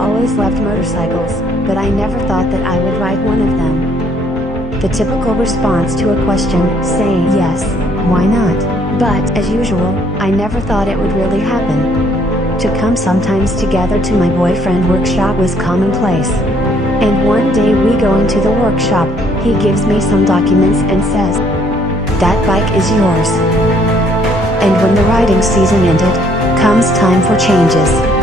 always loved motorcycles, but I never thought that I would ride one of them. The typical response to a question, saying yes, why not? But, as usual, I never thought it would really happen. To come sometimes together to my boyfriend workshop was commonplace. And one day we go into the workshop, he gives me some documents and says, "That bike is yours." And when the riding season ended, comes time for changes.